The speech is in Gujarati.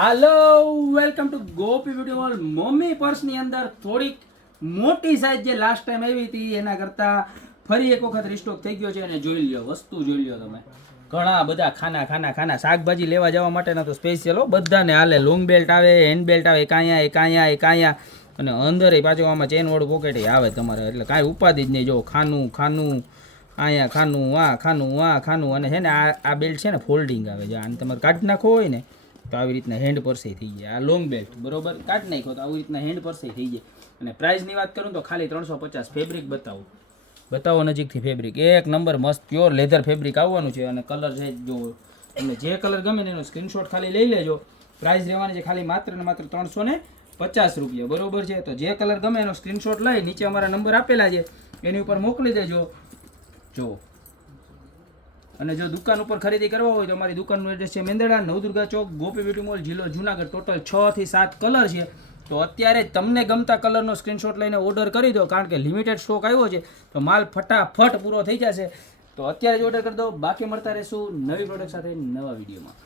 Hello welcome to Gopi beauty mall. Mummy પર્સની અંદર થોડીક મોટી સાઈઝ જે લાસ્ટ ટાઈમ આવી હતી એના કરતા ફરી એક વખત રિસ્ટોક થઈ ગયો છે અને જોઈ લ્યો, વસ્તુ જોઈ લ્યો તમે. ઘણા બધા ખાના શાકભાજી લેવા જવા માટેના તો સ્પેશિયલ બધાને હાલે. લોંગ બેલ્ટ આવે, હેન્ડ બેલ્ટ આવે, એક અહીંયા અને અંદર પાછું આમાં ચેન વાળું પોકેટ આવે તમારે, એટલે કાંઈ ઉપાધિ જ નહીં. જો ખાનું અહીંયા ખાનું અને છે ને આ બેલ્ટ છે ને ફોલ્ડિંગ આવે. જો આને તમારે કાઢી નાખવો હોય ને તો આવી રીતના હેન્ડ પરસે થઈ જાય. આ લોંગ બેલ્ટ બરોબર કાઢી નાખ્યો તો આવી રીતના હેન્ડ પરસે થઈ જાય. અને પ્રાઇસની વાત કરું તો ખાલી 350. ફેબ્રિક બતાવો નજીકથી. ફેબ્રિક એક નંબર મસ્ત પ્યોર લેધર ફેબ્રિક આવવાનું છે. અને કલર છે જો તમને જે કલર ગમે ને એનો સ્ક્રીનશોટ ખાલી લઈ લેજો. પ્રાઇસ રહેવાની છે ખાલી માત્ર ને માત્ર 350 રૂપિયા બરોબર છે. તો જે કલર ગમે એનો સ્ક્રીનશોટ લઈ નીચે અમારા નંબર આપેલા છે એની ઉપર મોકલી દેજો. જો અને જો દુકાન ઉપર ખરીદી કરવા હોય તો અમારી દુકાનનું એડ્રેસ છે મેંદરડા, નવદુર્ગા ચોક, ગોપી બ્યુટી મોલ, જિલ્લો જુનાગઢ. ટોટલ 6 થી 7 કલર છે. તો અત્યારે તમને ગમતા કલરનો સ્ક્રીનશોટ લઈને ઓર્ડર કરી દો, કારણ કે લિમિટેડ સ્ટોક આવ્યો છે તો માલ ફટાફટ પૂરો થઈ જશે. તો અત્યારે જ ઓર્ડર કરી દો. બાકી મળતા રહેશું નવી પ્રોડક્ટ સાથે નવા વિડીયોમાં.